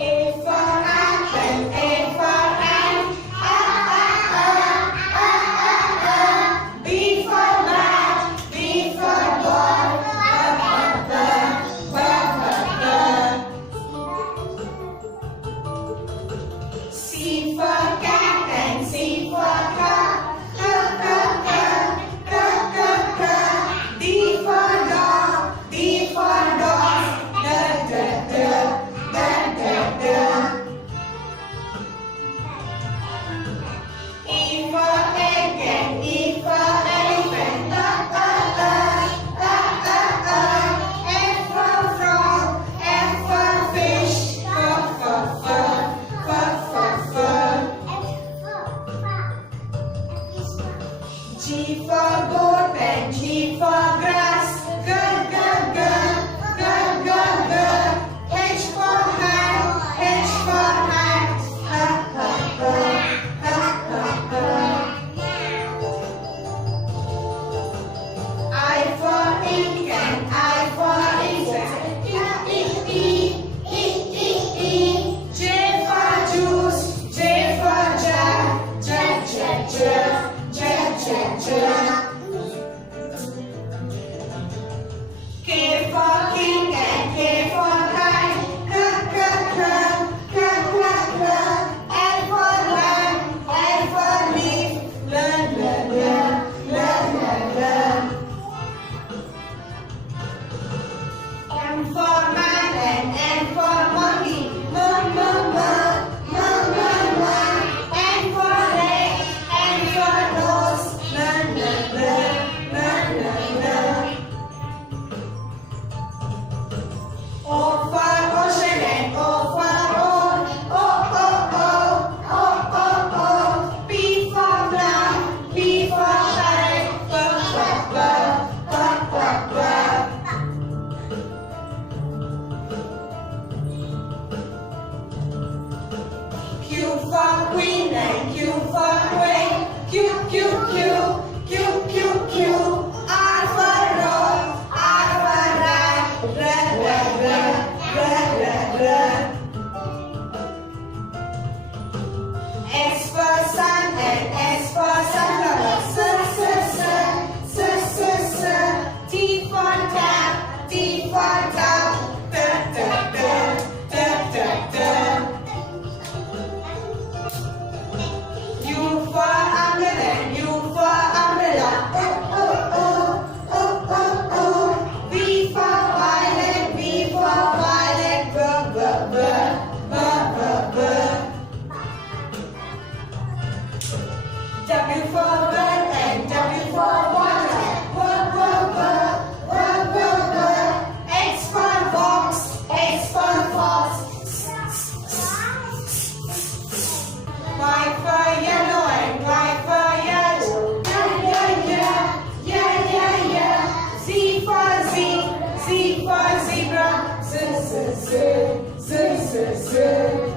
A for apple, A for ant, B for bat, B for ball, C for cat and C for cat, D for dog, D for dog, E for egg and E for elephant, F for frog, F for fish, F for G for goat and G for grass, G, H for hand, H for hat, I for ink and I for insect, J for juice, J for jam, J. K for king and K for kite, L for lamb, L for leaf, learn. M for man and N for monkey, N for leg, N for nose, learn. O for ocean and O for owl, P for plum, P for parrot, Q for queen and Q for queen, Q. R for rose, R for rat, S for sun and S for sunflower, T for tap, T for tap, U for umbrella and U for umbrella, V for violet, V for violet, W for bird and W for water, X for box, X for fox, Y for yellow and Y for yellow, Z for Z for zebra, Z.